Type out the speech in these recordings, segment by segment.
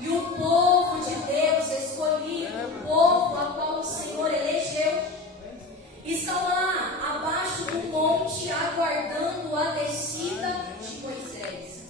E o povo de Deus escolhido, o povo a qual o Senhor elegeu, estão lá abaixo do monte aguardando a descida de Moisés.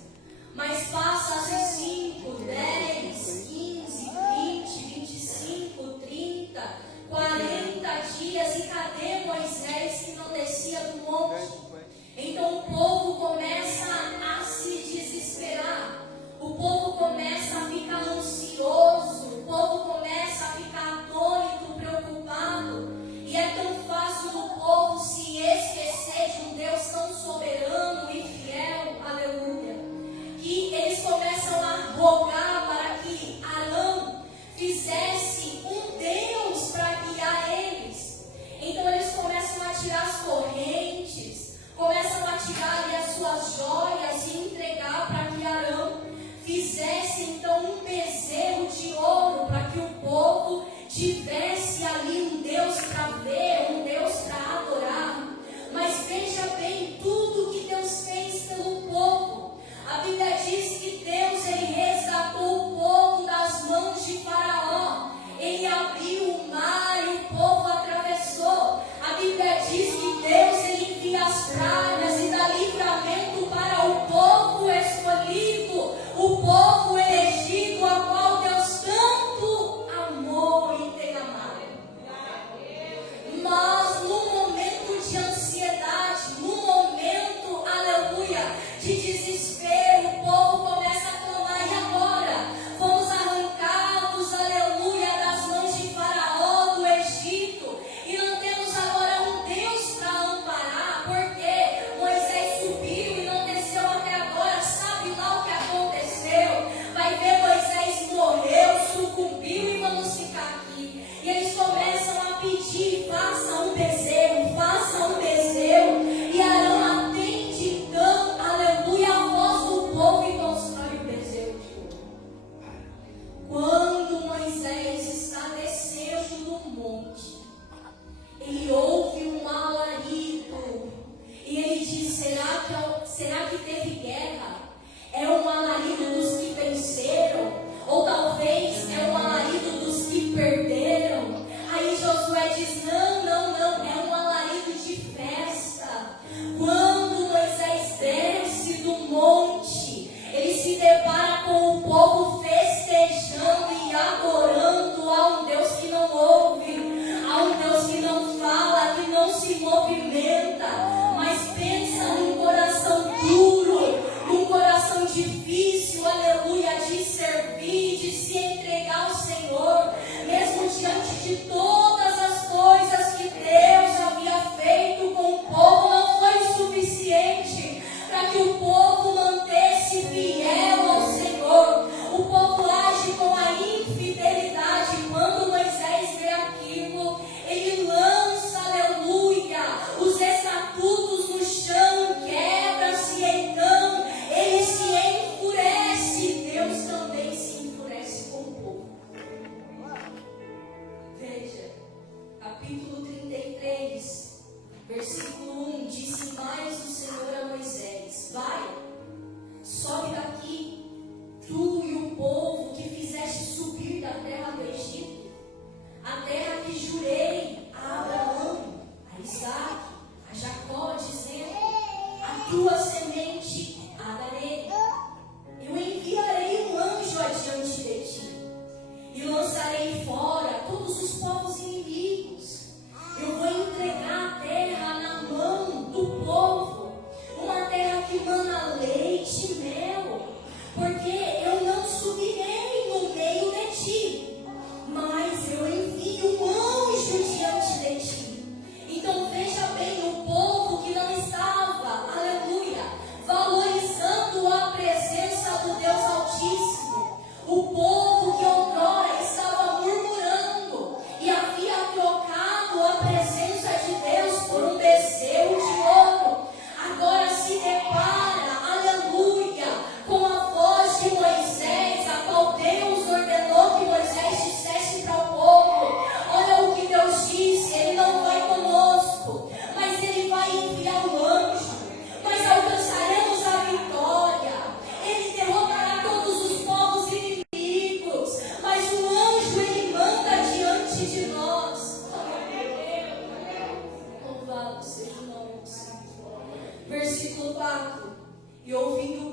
Mas passa-se 5, 10, 15, 20, 25, 30, 40 dias e cadê Moisés que não descia do monte? Então o povo começa a se desesperar, o povo começa a ficar ansioso, o povo começa a ficar atônito, preocupado. E é tão fácil o povo se esquecer de um Deus tão soberano e fiel, aleluia, que eles começam a rogar para que Arão fizesse um Deus para guiar eles. Então eles começam a tirar as correntes, começam a tirar ali as suas joias e entregar para que Arão fizesse então um bezerro de ouro, para que o povo tivesse ali um Deus para ver, um Deus para adorar. Mas veja bem tudo que Deus fez pelo povo. A Bíblia diz que Deus, ele resgatou o povo das mãos de Faraó. Ele abriu o mar e o povo atravessou. A Bíblia diz que Deus, ele envia as pragas e dá livramento para o povo escolhido, o povo elegido, a qual Deus tanto amou e tem amado. Mas no momento de ansiedade, no momento, aleluia, de desespero, o povo começa a clamar: e agora? Fomos arrancados, aleluia, das mãos de Faraó, do Egito, e não temos agora um Deus para amparar, porque Moisés subiu e não desceu até agora. Sabe lá o que aconteceu? Vai ver, Moisés morreu, sucumbiu e vamos ficar aqui. E eles começam a pedir: faça um bezerro, faça um bezerro. E Arão atende então, aleluia, a voz do povo e constrói o bezerro de ouro. Quando Moisés está descendo do monte, ele ouve um alarido e ele diz: será que teve guerra? É um alarido dos que venceram? Ou talvez é um alarido dos que perderam? Aí Josué diz: não, é um alarido de festa. Quando Moisés desce do monte, ele se depara com o povo festejando e adorando a um Deus que não ouve, a um Deus que não fala, que não se movimenta, mas pensa num coração duro, num coração difícil, aleluia, de servir, de se entregar ao Senhor, mesmo diante de todas as coisas que Deus havia feito com o povo. Não foi o suficiente para que o povo mantesse fiel ao Senhor. O povo age com a infidelidade. Quando Moisés vê aquilo, ele lança, aleluia, os estatutos no chão, quebra-se, então ele se enfurece. Deus também se enfurece com o povo. Veja,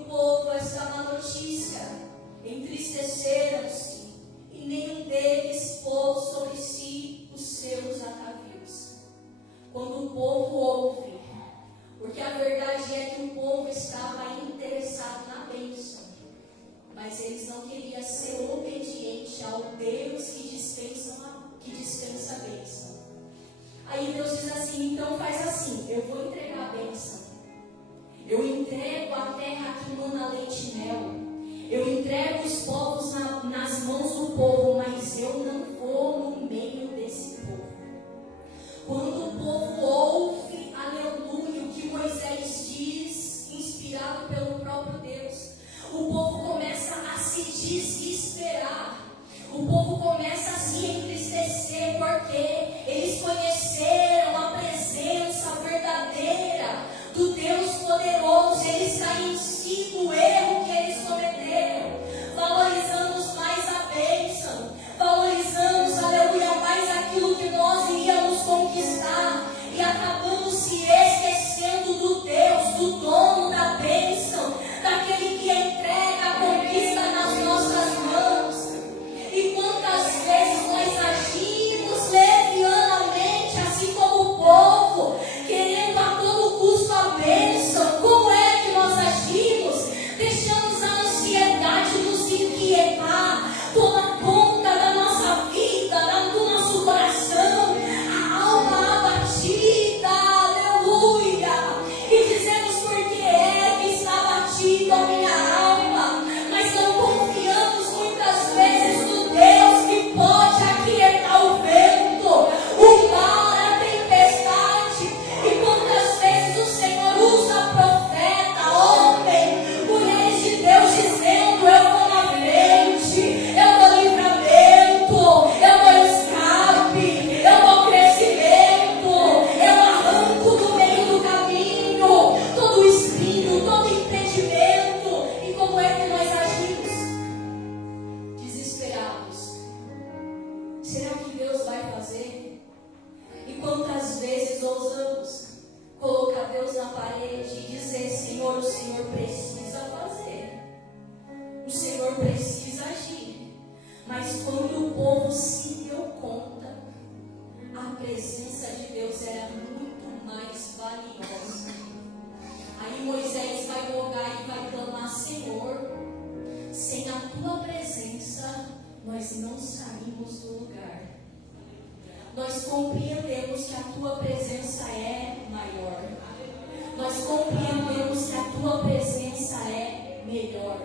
povo esta má notícia, entristeceram-se, e nenhum deles pôs sobre si os seus atavios. Quando o povo ouve, porque a verdade é que o povo estava interessado na bênção, mas eles não queriam ser obedientes ao Deus que dispensa a bênção. Aí Deus diz assim: então faz assim, eu vou entregar a bênção. Eu entrego a terra que mana leite e mel. Eu entrego os povos nas mãos do povo, mas eu não vou no meio desse povo. Quando o povo ouve, aleluia, o que Moisés diz, inspirado pelo próprio Deus, o povo começa a se desesperar. O povo começa a se entristecer, porque eles conheceram a presença verdadeira do Deus poderoso. Eles caíram em si no erro que eles cometeram. Valorizamos mais a bênção, valorizamos, aleluia, mais aquilo que nós iríamos conquistar, e acabamos se esquecendo do Deus, do dono da bênção, daquele que entrega a conquista nas nossas mãos. E quantas vezes nós agimos levianamente, assim como o povo, querendo a todo custo a bênção? Como é que nós agimos? Deixamos a ansiedade nos inquietar, tomar conta da nossa vida, do nosso coração, a alma abatida, aleluia. E dizemos: por que é que está abatido a minha alma? Mas não confiamos muitas vezes no Deus que pode aquietar o vento, o mar, a tempestade. E quantas vezes o Senhor usa profeta, homem, mulheres de Deus, dizendo: eu vou na frente, eu dou livramento, eu dou escape, eu dou crescimento, eu arranco do meio do caminho todo espinho, todo impedimento. E como é que nós agimos? Desesperados. Será que Deus vai fazer? E quantas vezes ousamos colocar Deus na parede e dizer: Senhor, o Senhor precisa fazer, o Senhor precisa agir. Mas quando o povo se deu conta, a presença de Deus era muito mais valiosa. Aí Moisés vai rogar e vai clamar: Senhor, sem a tua presença nós não saímos do lugar. Nós compreendemos que a tua presença é maior. Nós compreendemos que a tua presença é melhor.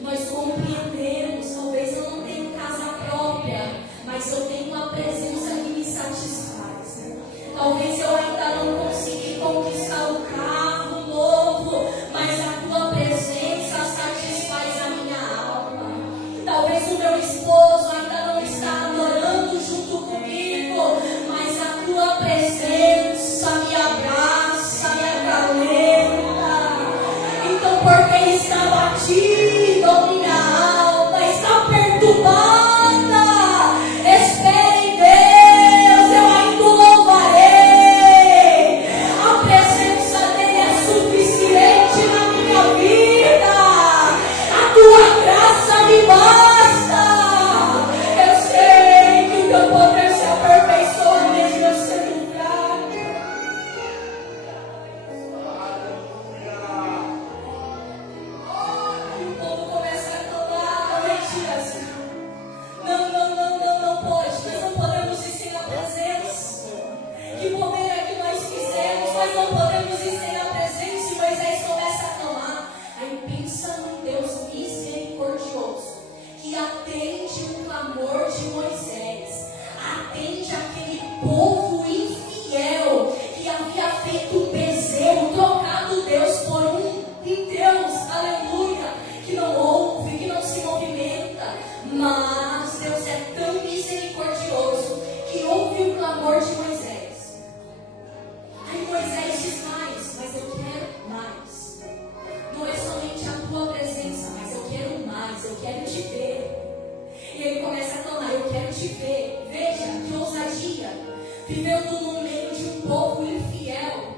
Nós compreendemos, talvez eu não tenha casa própria, mas eu tenho uma presença que me satisfaz. Talvez eu ainda não consegui conquistar o carro novo, mas a tua presença satisfaz a minha alma. Talvez o meu esposo ainda não está adorando junto comigo, mas a tua presença me abraça, me acalenta. Então, porque ele está batido, minha alma está perturbada, espere em Deus, eu ainda o louvarei. A presença dele é suficiente na minha vida, a tua graça me basta. Eu sei que o teu poder se aperfeiçoa mesmo eu sendo fraco. E o povo começa a clamar: mentiras. Não pode. Nós não podemos ir sem a presença. Que bobeira que nós fizemos, nós não podemos ir sem a presença. E Moisés começa a clamar. Aí pensa num Deus misericordioso, que atende o clamor de Moisés, atende aquele povo infiel, que havia feito um bezerro, trocado Deus por um Deus, aleluia, que não ouve, que não se movimenta. Mas Deus é tão misericordioso que ouve o clamor de Moisés. Aí Moisés diz: mas eu quero mais. Não é somente a tua presença, mas eu quero mais, eu quero te ver. E ele começa a clamar: eu quero te ver. Veja que ousadia, vivendo no meio de um povo infiel,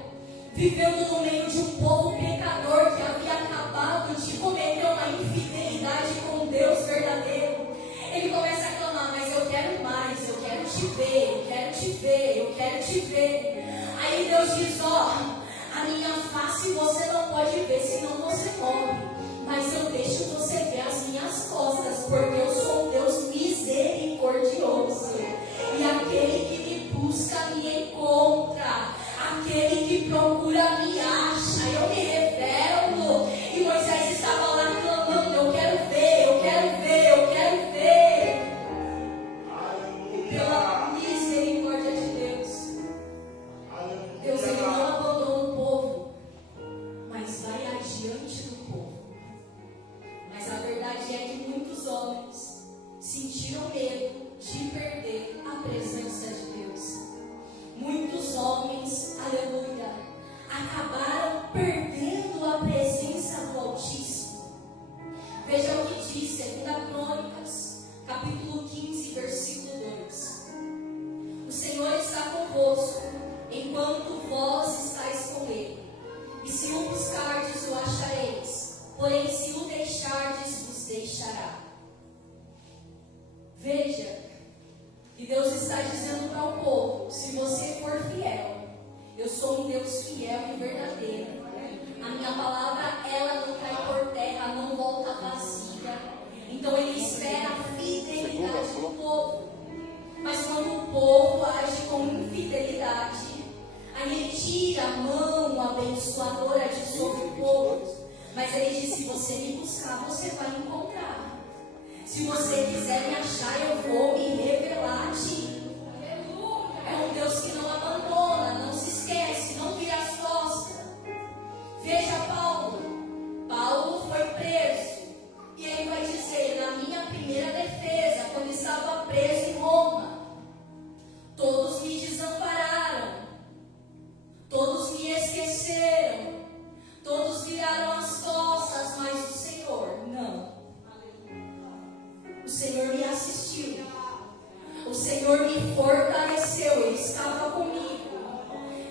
vivendo no meio de um povo pecador que havia acabado de te ver, eu quero te ver, eu quero te ver. Aí Deus diz, ó, a minha face você não pode ver, senão você morre. Mas eu deixo você ver as minhas costas, porque eu sou um Deus misericordioso. E aquele que me busca me encontra. Aquele que procura me acha. Eu me revelo. E Moisés estava lá clamando, eu quero ver, eu quero ver, eu quero ver. Pela misericórdia de Deus. Deus, ele não abandona o povo, mas vai adiante do povo. Mas a verdade é que muitos homens sentiram medo de perder a presença de Deus. Muitos homens, aleluia, acabaram perdendo a presença do Altíssimo. Veja o que diz 2 Crônicas, capítulo 15, versículo 2. O Senhor está convosco, enquanto vós estáis com Ele. E se o buscardes, o achareis. Porém, se o deixardes, vos deixará. Veja que Deus está dizendo para o povo: se você for fiel, eu sou um Deus fiel e verdadeiro. A minha palavra, ela não cai por terra, não volta vazia. Então Ele espera a fidelidade do povo. Mas quando o povo age com infidelidade, aí Ele tira a mão abençoadora de sobre o povo. Mas Ele diz: se você me buscar, você vai encontrar. Se você quiser me achar, eu vou me revelar a ti. É um Deus que não abandona, não se esquece, não vira as costas. Veja Paulo. Paulo foi preso. E ele vai dizer: na minha primeira defesa, quando estava preso em Roma, todos me desampararam, todos me esqueceram, todos viraram as costas, mas o Senhor não. O Senhor me assistiu, o Senhor me fortaleceu, Ele estava comigo.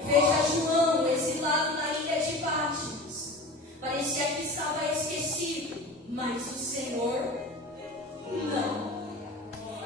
Veja João, exilado na ilha de Patmos, parecia que estava esquecido, mas o Senhor não.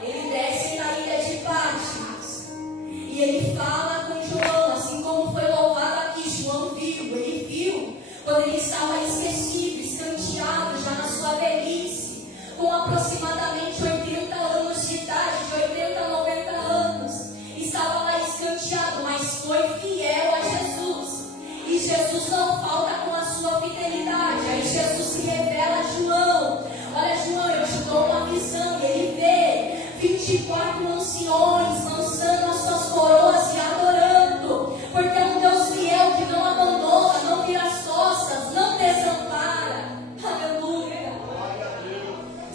Ele desce na ilha de Patmos e ele fala com João, assim como foi louvado aqui. João viu, ele viu quando ele estava esquecido, escanteado já na sua velhice, com aproximadamente 80 anos de idade, de 80 a 90 anos, estava lá escanteado, mas foi fiel a Jesus. E Jesus não falta com a sua fidelidade. Aí Jesus se revela a João: olha, João, eu te dou uma visão. E ele vê 24 anciões lançando as suas coroas e adorando, porque é um Deus fiel que não abandona, não vira as costas, não desampara. Aleluia.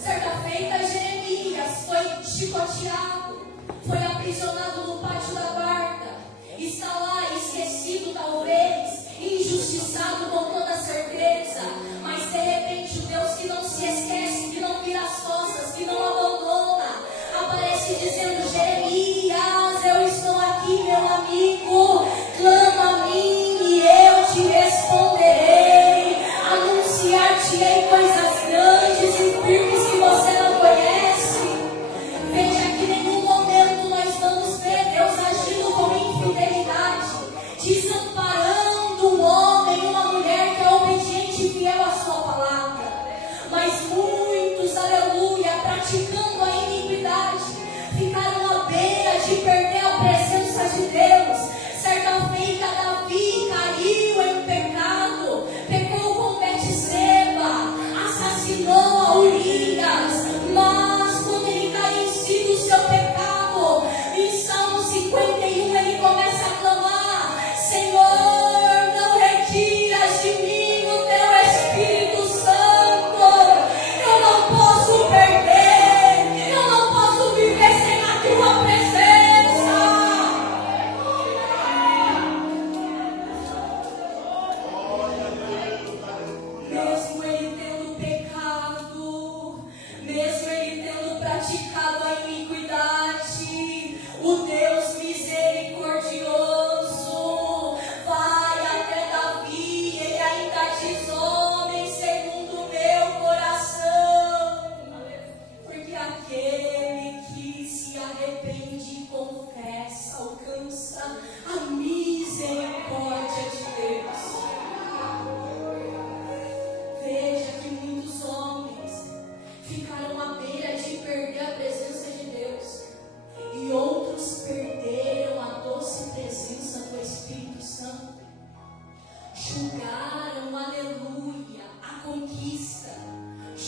Certa feita, Jeremias foi chicoteado, foi aprisionado no pátio da guarda, está lá esquecido talvez, injustiçado com toda certeza, mas de repente o Deus que não se esquece, que não vira as costas, que não abandona, aparece dizendo: Jeremias, eu estou aqui, meu amigo, clama a mim e eu te responderei, anunciar-te-ei coisas grandes e firmes que você não conhece. Veja que em nenhum momento nós vamos ver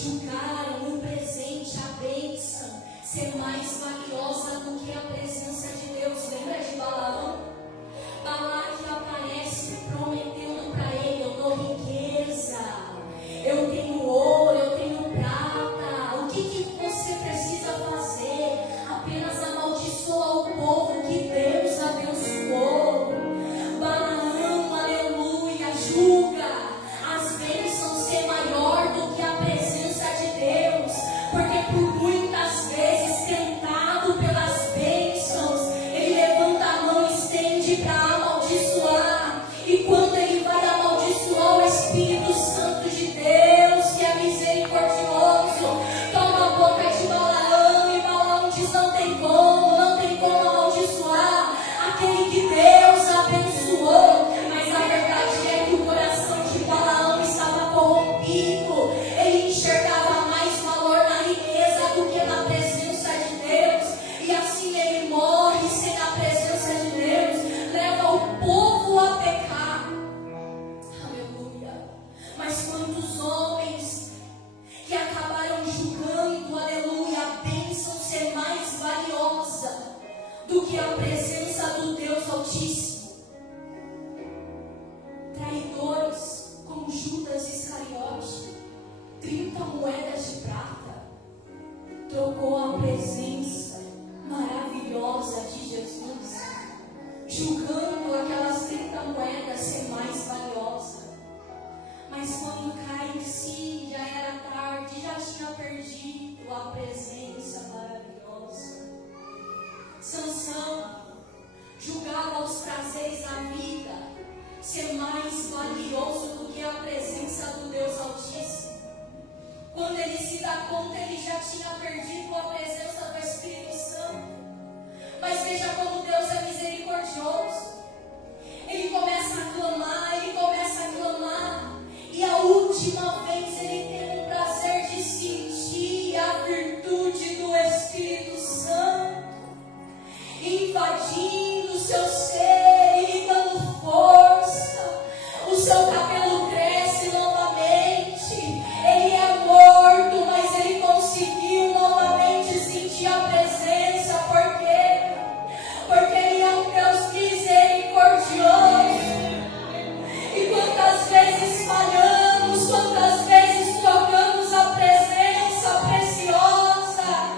julgaram o presente, a bênção, ser mais valiosa do que a presença de Deus. Lembra de Balaão? Balaque aparece prometendo para ele: eu dou riqueza, eu tenho ouro, eu tenho prata. O que você precisa fazer? Apenas amaldiçoa o povo que Deus abençoou. Balaão, aleluia, julga as bênçãos ser maior do que a presença de Deus, porque por muitas vezes, tentado pelas bênçãos, ele levanta a mão e estende para amaldiçoar, e quando ele vai amaldiçoar, o Espírito Santo de Deus, que é misericordioso, toma a boca de Balaão, e Balaão diz: não tem como amaldiçoar aquele que Deus abençoou. Mas a verdade é que o coração de Balaão estava corrompido, ele enxergava mais valor na riqueza do que na presença de Deus, e assim ele morre sem a presença de Deus, leva o povo a pecar. Aleluia. Mas quantos homens que acabaram julgando, aleluia, a bênção ser mais valiosa do que a presença do Deus Altíssimo. Traidores como Judas Iscariote, 30 moedas de prata, trocou a presença maravilhosa de Jesus, julgando aquelas 30 moedas ser mais valiosa. Mas quando cai em si, já era tarde, já tinha perdido a presença maravilhosa. Sansão julgava os prazeres da vida ser mais valioso do que a presença do Deus Altíssimo. Quando ele se dá conta, ele já tinha perdido a presença do Espírito Santo. Mas veja como Deus é misericordioso. Ele começa a clamar, e a última vez ele teve o prazer de sentir a virtude do Espírito Santo invadindo o seu ser e lhe dando força. O seu cabelo cresce novamente. Ele é morto, mas ele conseguiu novamente sentir a presença. Por quê? Porque ele é um Deus misericordioso. E quantas vezes falhamos, quantas vezes trocamos a presença preciosa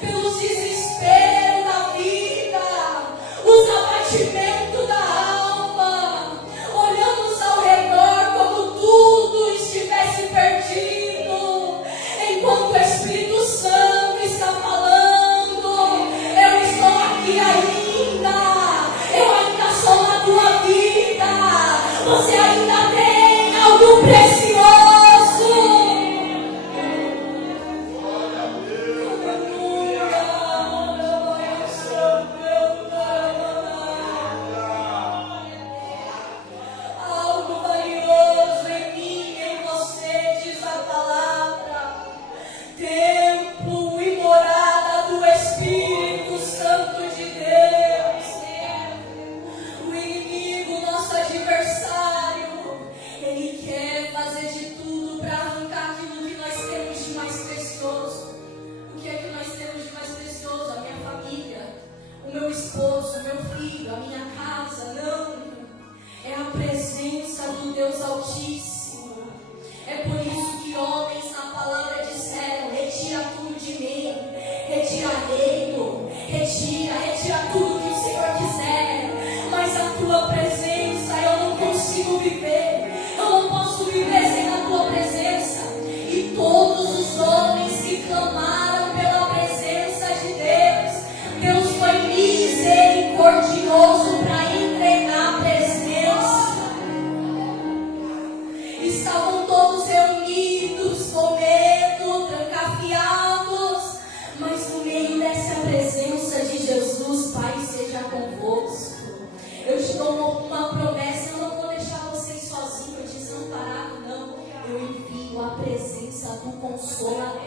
pelos desesperos da vida, os abatimentos da alma. Olhamos ao redor como tudo estivesse perdido, enquanto o Espírito Santo está falando: eu estou aqui ainda, eu ainda sou na tua vida, você ainda tem algo precioso. Algo valioso em mim, em você, diz a palavra. Templo e morada do Espírito Santo de Deus. O inimigo, nosso adversário, ele quer fazer de tudo para arrancar aquilo que nós temos de mais precioso. O que é que nós temos de mais precioso? A minha família, o meu esposo, o meu filho, a minha casa. Não. É a presença do Deus Altíssimo. É por isso que homens na palavra disseram: retira tudo de mim, retira reino, retira tudo que o Senhor quiser, mas a tua presença eu não consigo viver, eu não posso viver sem a tua presença. E todos os homens que clamaram pela presença de Deus, Deus foi misericordioso para entregar a presença. Estavam todos reunidos com medo, trancafiados, mas no meio dessa presença de Jesus, Pai seja convosco. Eu te dou uma promessa: eu não vou deixar vocês sozinhos, desamparados, não. Eu envio a presença do Consolador.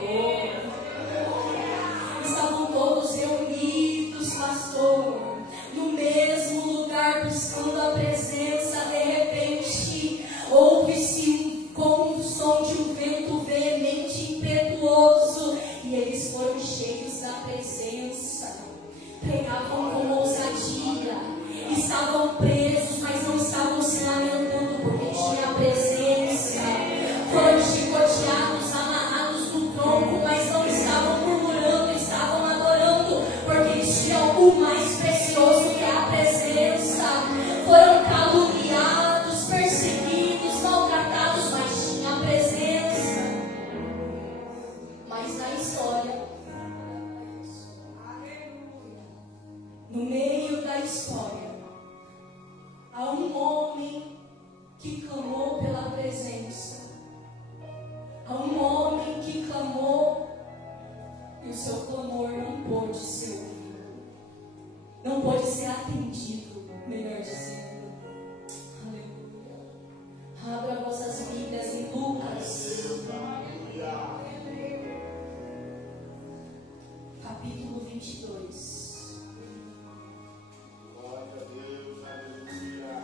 Estavam todos reunidos, pastor, no mesmo lugar, buscando a presença. De repente, ouve-se como o som de um vento veemente seu clamor não pôde ser ouvido, não pôde ser atendido, melhor dizendo. Aleluia. Abra vossas Bíblias em Lucas, capítulo 22. Glória a Deus, aleluia.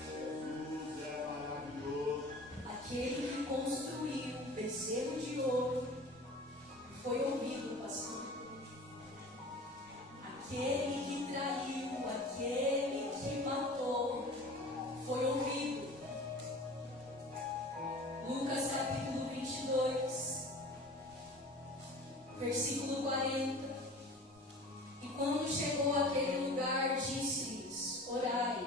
Jesus é maravilhoso. Aquele que construiu o bezerro de ouro foi ouvido, pastor. Aquele que traiu, aquele que matou, foi ouvido. Lucas capítulo 22, versículo 40. E quando chegou àquele lugar, disse-lhes: orai,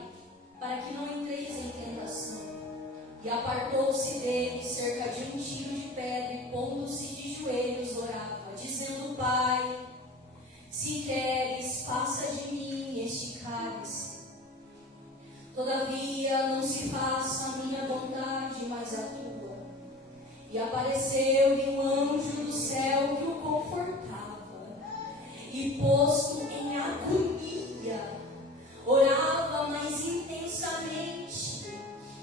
para que não entreis em tentação. E apartou-se dele cerca de um tiro de pedra, e pondo-se de joelhos, orava, dizendo: Pai, se queres, passa de mim este cálice. Todavia não se faça a minha vontade, mas a tua. E apareceu-lhe um anjo do céu que o confortava. E posto em agonia, orava mais intensamente,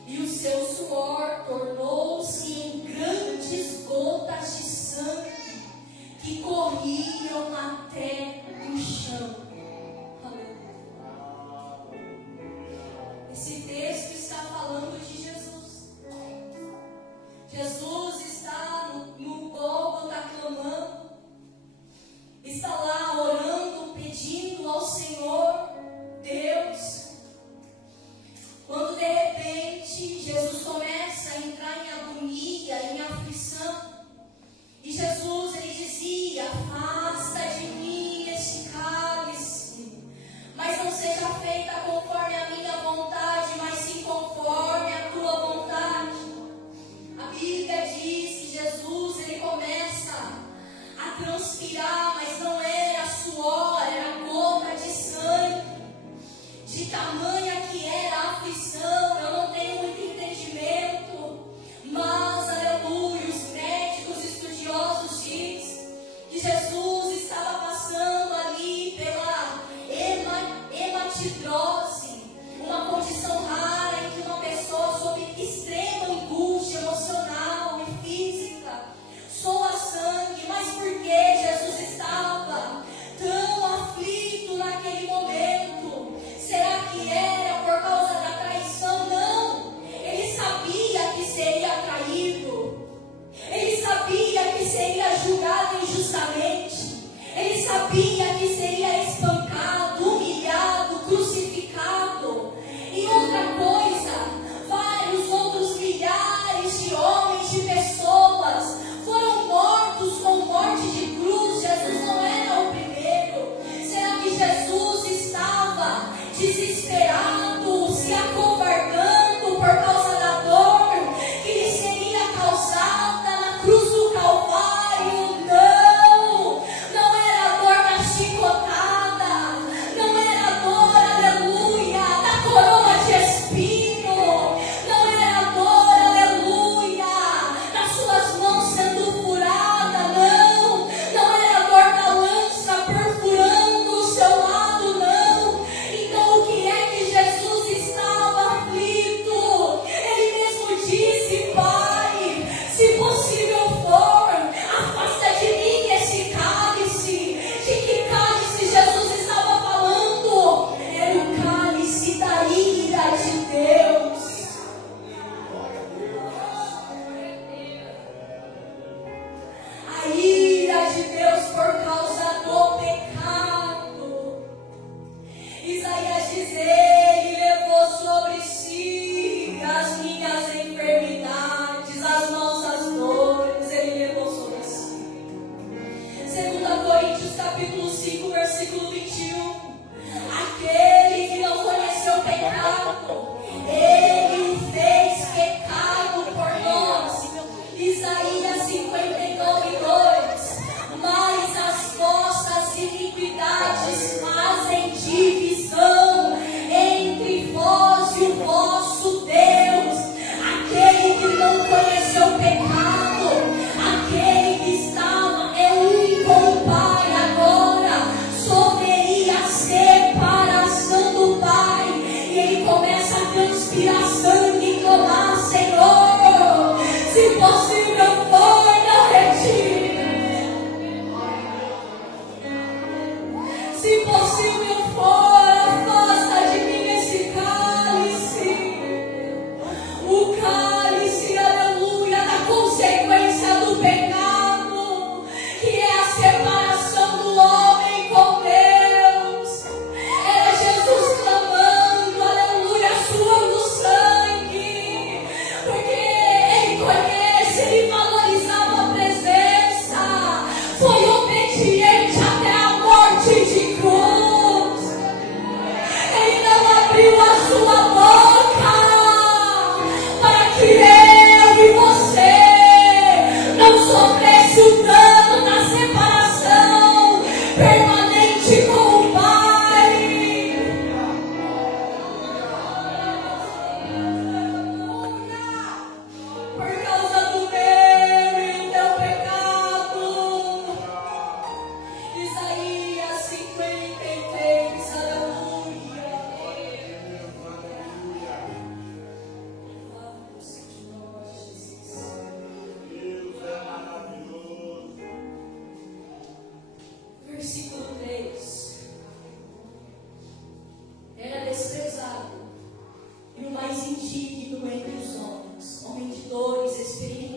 e o seu suor tornou-se em grandes gotas de sangue que corriam até o chão. Aleluia. Esse texto está falando de Jesus. Jesus está no Gólgota clamando, está lá orando, pedindo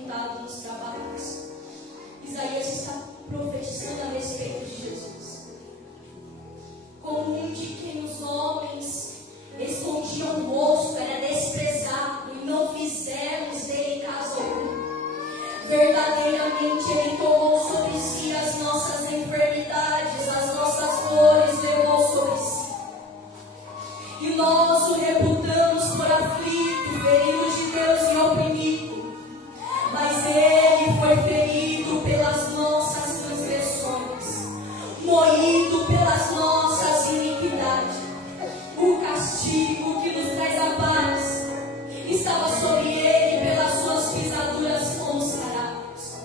afrontado nos trabalhos. Isaías está profetizando a respeito de Jesus. Como um de quem os homens escondiam o rosto, era desprezado e não fizemos dele caso algum. Verdadeiramente Ele tomou sobre si as nossas enfermidades, as nossas dores levou sobre si. E nós o reputamos por aflito, ferido de Deus e oprimido. Mas Ele foi ferido pelas nossas transgressões, moído pelas nossas iniquidades. O castigo que nos traz a paz estava sobre Ele, pelas suas pisaduras fomos sarados.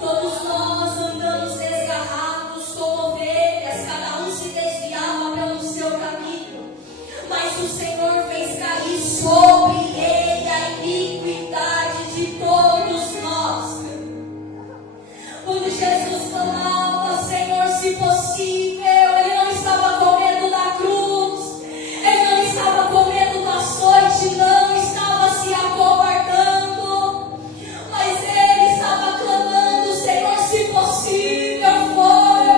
Todos nós andamos desgarrados como ovelhas, cada um se desviava pelo seu caminho. Mas o Senhor fez cair sobre Ele a iniquidade de todos nós. Quando Jesus falava, Senhor, se possível, Ele não estava com medo da cruz, Ele não estava com medo do açoite, não estava se acovardando, mas Ele estava clamando, Senhor, se possível for,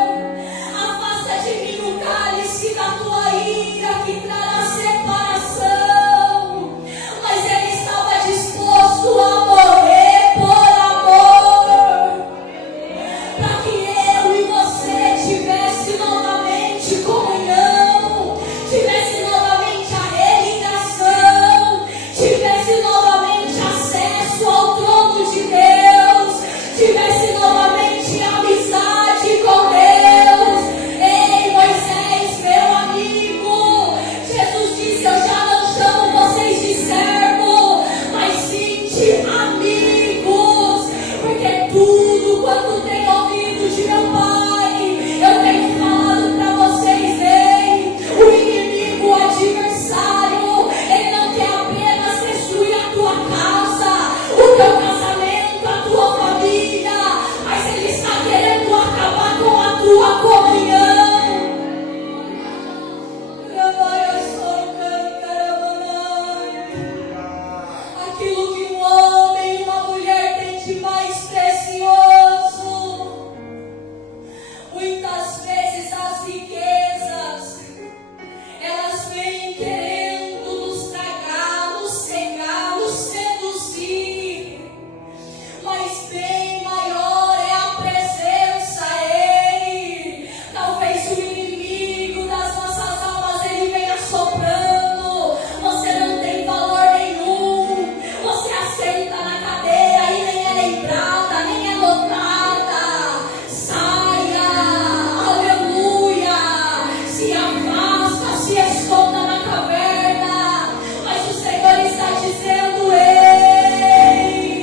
afasta de mim o cálice da tua ira que trará separação. Mas Ele estava disposto a morrer por amor, para que eu e você tivesse novamente comunhão, tivesse novamente a religação, tivesse novamente acesso ao trono de Deus, tivesse novamente amizade com Deus. Ei, Moisés, meu amigo, Jesus disse, eu já não chamo vocês de servo, mas sim de amigos, porque tudo quanto tenho ouvido de meu Pai, eu tenho falado para vocês. Ei, o inimigo, o adversário, ele não quer apenas destruir a tua casa, o teu casamento, a tua família, mas ele está querendo acabar com a tua comunhão. Aquilo que um homem e uma mulher têm de mais precioso, muitas vezes as riquezas, elas vêm querendo nos tragar, nos cegar, nos seduzir. Mas bem maior é a presença, ei. Talvez o inimigo das nossas almas, ele venha soprando. Você não tem valor nenhum. Você assenta na cadeira e nem é lembrada, nem é notada. Saia, aleluia. Se afasta, se esconda na caverna. Mas o Senhor está dizendo, ei,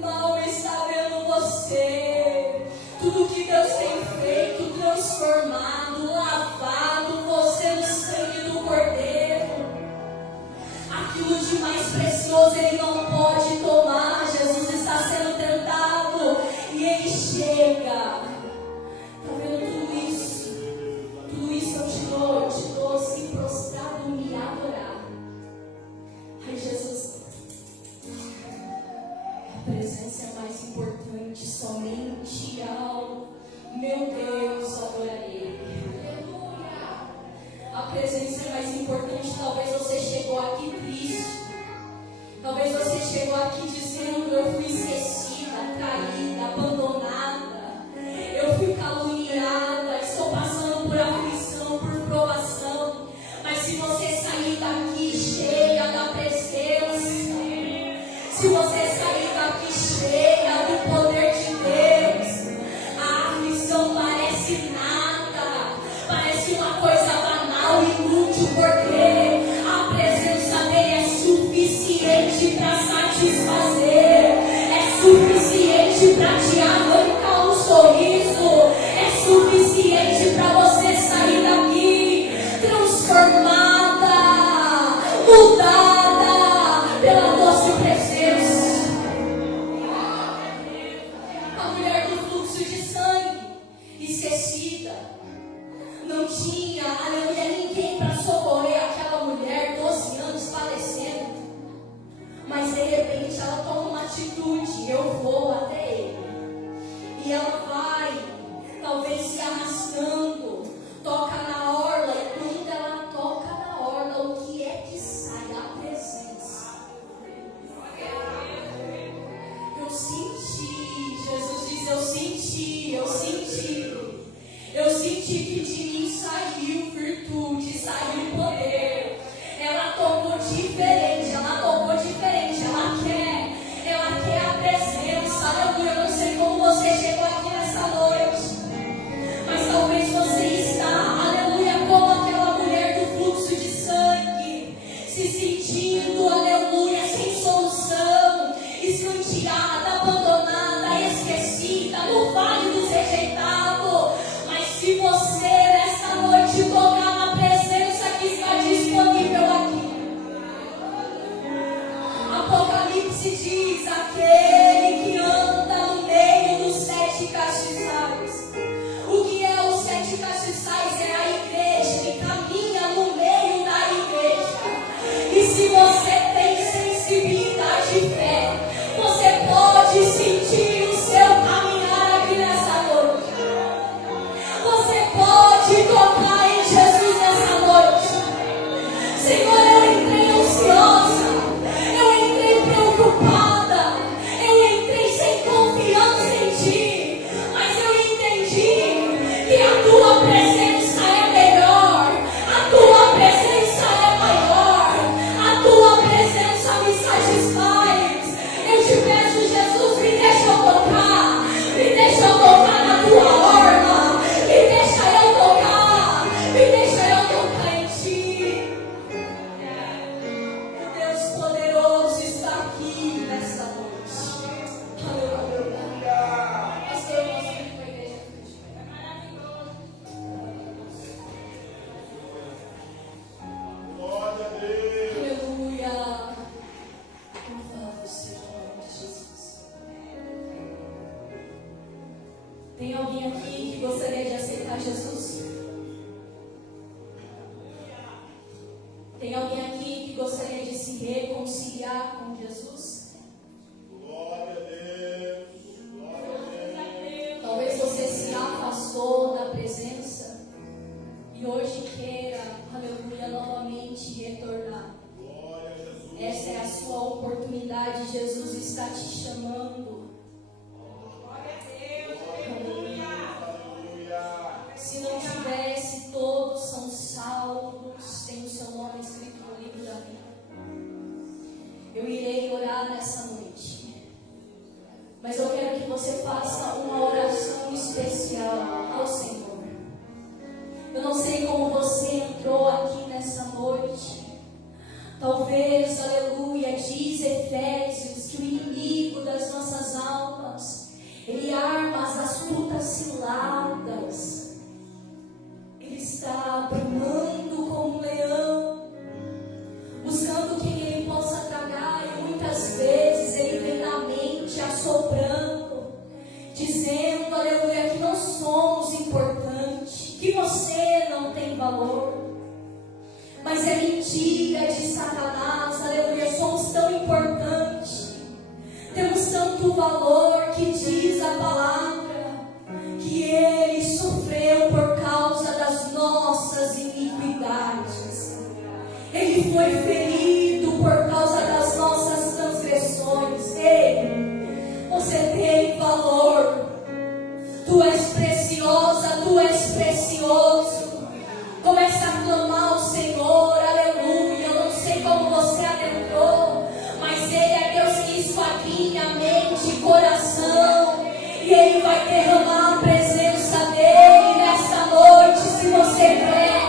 mal está vendo você. Tudo que Deus tem feito, transformado, lavado você no sangue do Cordeiro. Aquilo de mais precioso ele não pode tomar. Jesus está sendo tentado e ele chega. Está vendo tudo isso? Tudo isso eu te dou, se prostrado me adorar. Ai, Jesus, a presença é mais importante, somente ao meu Deus adorarei. A presença é mais importante. Talvez você chegou aqui triste, talvez você chegou aqui dizendo, eu fui esquecida, traída, abandonada, eu fui caluniada, estou passando por aflição, por provação. Mas se você sair daqui cheia da presença, se você sair daqui cheia do poder de Deus, a aflição parece nada, parece uma coisa banal, inútil, porque a presença dele é suficiente para satisfazer, é suficiente para te arrancar um sorriso, é suficiente para você sair daqui transformada, mudada pela doce presença. A mulher do fluxo de sangue, esquecida, não tinha, aleluia, ninguém para socorrer aquela mulher, 12 anos falecendo. repente ela toma uma atitude, eu vou até ele. E ela vai, talvez se arrastando, toca na orla, e quando ela toca na orla, o que é que sai? A presença. Eu senti, Jesus diz, eu senti. Eu senti que de mim saiu virtude, saiu poder. Ela tocou diferente, ela quer a presença. Aleluia, eu não sei como você chegou aqui nessa noite, mas talvez você está, aleluia, como aquela mulher do fluxo de sangue, se sentindo, aleluia, sem solução, escanteada, abandonada, esquecida, no vale dos rejeitados. Mas se você nesta noite tocar na presença que está disponível aqui, Apocalipse diz, aquele que anda no meio dos 7 castiçais. O que é os 7 castiçais? É a igreja, ele caminha no meio da igreja. E se você tem sensibilidade e fé, você pode sentir o seu caminhar aqui nessa noite. Você pode tocar em Jesus nessa noite. Senhor, eu entrei ansiosa, eu entrei preocupada, eu entrei sem confiança em Ti, mas eu entendi que a Tua presença é melhor, a Tua presença é maior, a Tua presença me satisfaz. Eu te peço, Jesus, me deixa eu tocar, me deixa eu tocar na Tua orla, me deixa eu tocar em Ti. Deus poderoso está aqui nesta noite. Aleluia. Pastor, eu posso ir para a igreja? É maravilhoso. Glória a Deus. Aleluia. Louvado seja o nome de Jesus. Tem alguém aqui que gostaria de aceitar Jesus? Tem alguém aqui que gostaria de se reconciliar com Jesus? Glória a Deus. Glória a Deus. Talvez você se afastou da presença e hoje queira, aleluia, novamente retornar. Glória a Jesus. Essa é a sua oportunidade. Jesus está te chamando. Aleluia. Se não tivesse, todos são salvos, tem o seu nome escrito no livro da vida. Eu irei orar nessa noite, mas eu quero que você faça uma oração especial ao Senhor. Eu não sei como você entrou aqui nessa noite. Talvez, aleluia, diz Efésios que o inimigo das nossas almas, ele arma as astutas ciladas. Ele está bramando como um leão, buscando quem ele possa tragar, e muitas vezes ele vem na mente assoprando, dizendo, aleluia, que não somos importantes, que você não tem valor. Mas é mentira de Satanás, aleluia, somos tão importantes, temos tanto valor, que diz a palavra que ele sofreu por causa das nossas iniquidades, ele foi ferido por causa das nossas transgressões. Ei, você tem valor, tu és preciosa, tu és precioso. Comece a clamar ao Senhor, aleluia. Eu não sei como você adentrou, mas Ele é Deus que esquadrinha mente e coração, e Ele vai derramar a presença dEle nesta noite. Se você crê,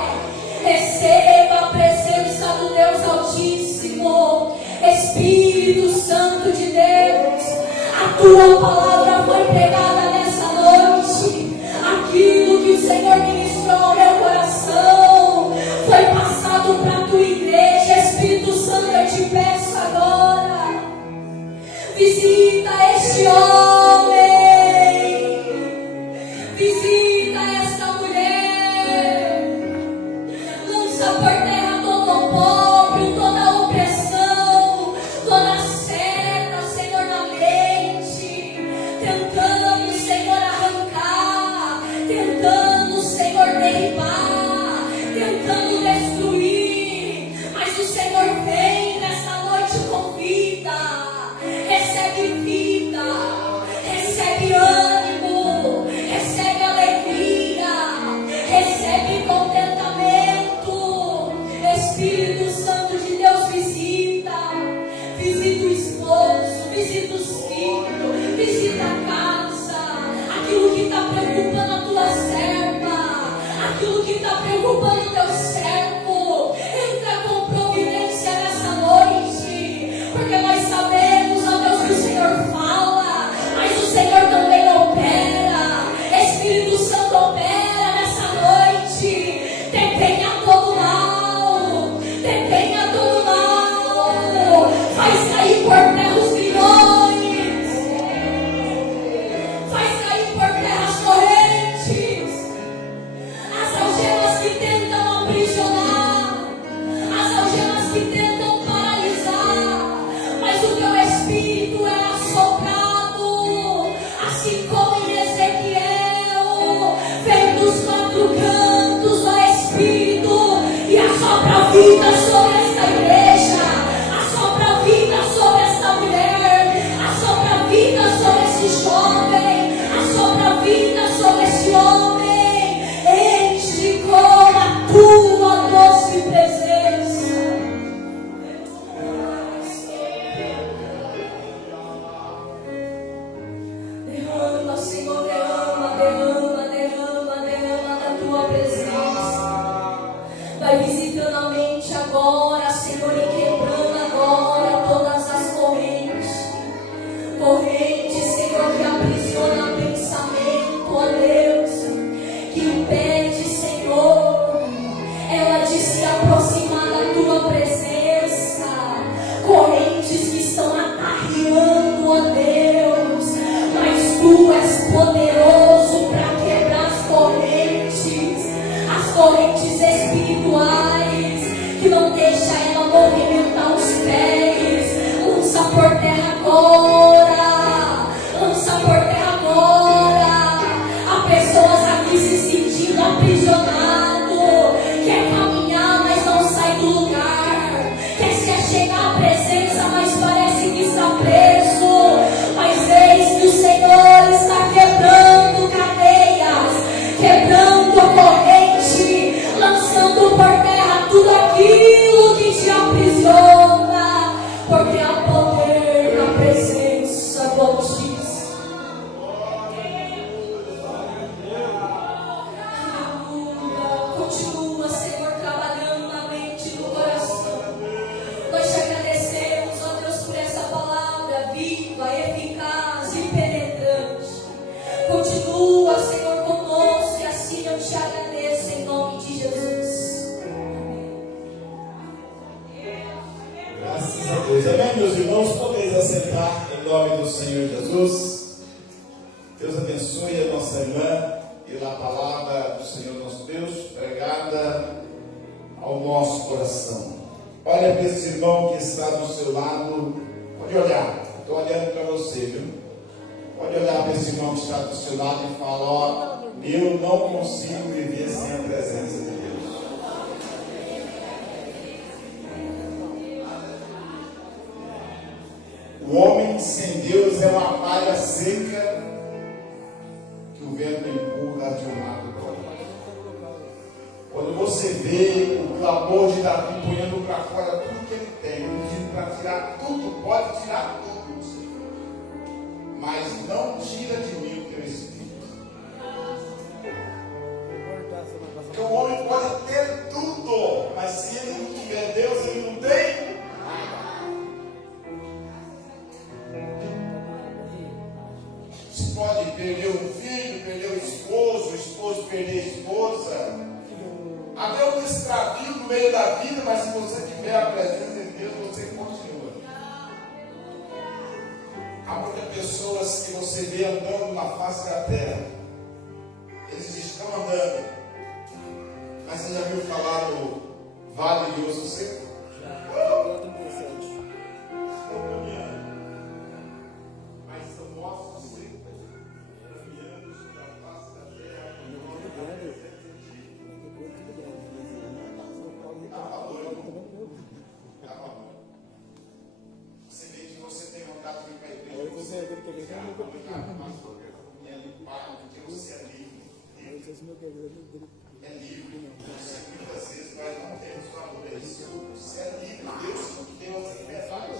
receba a presença do Deus Altíssimo, Espírito Santo de Deus. A tua palavra foi pregada nessa noite, aquilo que o Senhor ministrou ao meu coração foi passado para a tua igreja. Espírito Santo, eu te peço agora, visita este homem, visita esta mulher, lança por terra todo opróbrio, toda opressão, toda sede. Visita o esposo, visita os filhos, visita a casa, aquilo que está preocupando a tua serva, aquilo que está preocupando o teu servo. Entra com providência nessa noite, porque nós sabemos, ó Deus, que o Senhor fala, mas o Senhor também opera. Espírito Santo opera nessa noite. Detenha todo mal, detenha todo mal, faz cair por terra os grilhões, faz cair por terra as correntes, as algemas que tentam aprisionar, as algemas que tentam paralisar, mas o teu Espírito é assoprado, assim como em Ezequiel, vem dos 4 cantos, ó Espírito, e assopra vida sobre esta igreja, assopra vida sobre esta mulher, assopra vida sobre esse jovem, assopra vida sobre esse homem, enche com a tua doce presença. Derrama, Senhor, derrama, derrama, derrama, derrama da tua presença. Vai visitando a mente agora, Senhor, e quebrando agora todas as correntes. Correntes, Senhor, que aprisiona pensamento, ó Deus, que impede, Senhor, ela de se aproximar da tua presença. Correntes que estão atarreando, ó Deus, mas tu és poderoso para quebrar as correntes espirituais, que não deixa ela movimentar os pés. Lança por terra agora, lança por terra agora. Há pessoas aqui se sentindo aprisionado, quer caminhar, mas não sai do lugar, quer se achegar à presença, mas parece que está preso. Mas eis que o Senhor está quebrando cadeias, quebrando a corrente, lançando por terra tudo aquilo que te aprisiona, porque há poder na presença do Altíssimo. Aleluia. Continua, Senhor, trabalhando na mente e no coração. Nós te agradecemos, ó Deus, por essa palavra viva, eficaz e penetrante. Continua, Senhor, conosco, e assim eu te agradeço em nome de Jesus. Graças a Deus. Amém, meus irmãos? Podeis assentar em nome do Senhor Jesus. Deus abençoe a nossa irmã pela palavra do Senhor nosso Deus, pregada ao nosso coração. Olha para esse irmão que está do seu lado. Pode olhar, estou olhando para você, viu? Pode olhar para esse irmão que está do seu lado e falar: ó, eu não consigo viver sem a presença de Deus. O homem sem Deus é uma palha seca que o vento empurra de um lado para o outro. Quando você vê o clamor de Davi ponhando para fora tudo que ele tem, pedindo para tirar tudo, pode tirar tudo, Senhor, mas não tira de mim o teu espírito. Porque o homem pode ter tudo, mas se ele não tiver Deus, ele não tem. Você pode perder o filho, perder o esposo perder a esposa, haver um extravio no meio da vida, mas se você tiver a presença de Deus, você continua. Há muitas pessoas que você vê andando na face da terra, eles estão andando, mas você já viu falar do vale de osso seco? Estão caminhando, mas são ossos secos, caminhando sobre a face da terra. Você vê que você tem vontade de ir para a igreja, você porque você é livre. É livre. Você muitas vezes nós não temos valor a isso. Você é livre. Deus é liberdade.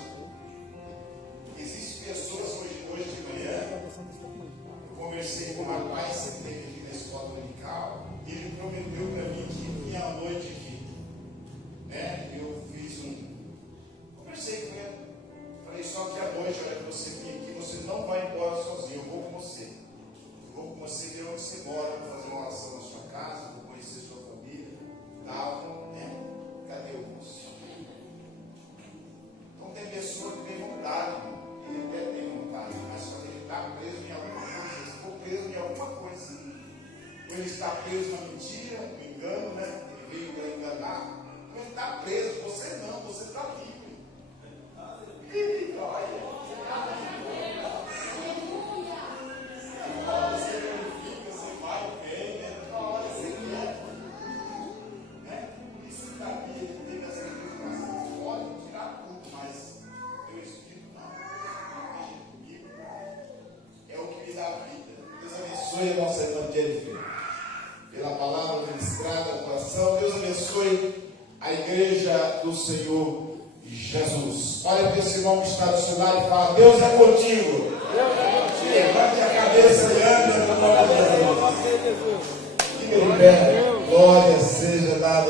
só que à noite, a hora que você vir aqui, você não vai embora sozinho, eu vou com você. Eu vou com você ver onde você mora, vou fazer uma oração na sua casa, vou conhecer sua família, tal, né? Cadê o moço? Então tem pessoa que tem vontade, ele até tem vontade, mas só que ele está preso em alguma coisa, ele ficou preso em alguma coisa. Ou ele está preso na mentira, no engano, né? Ele veio para enganar. Ou ele está preso, você não, você está livre. Você verifica, você vai bem, né? Na hora você quer. Né? Por isso que Davi ele tem essa preocupação. Pode tirar tudo, mas meu espírito não. Comigo é o que me dá vida. Deus abençoe a nossa irmã Jennifer pela palavra ministrada no coração. Deus abençoe a igreja do Senhor Jesus. Olha para esse irmão que está do seu lado e fala: Deus é contigo. Levante a cabeça e anda no nome de Jesus. Glória seja dada.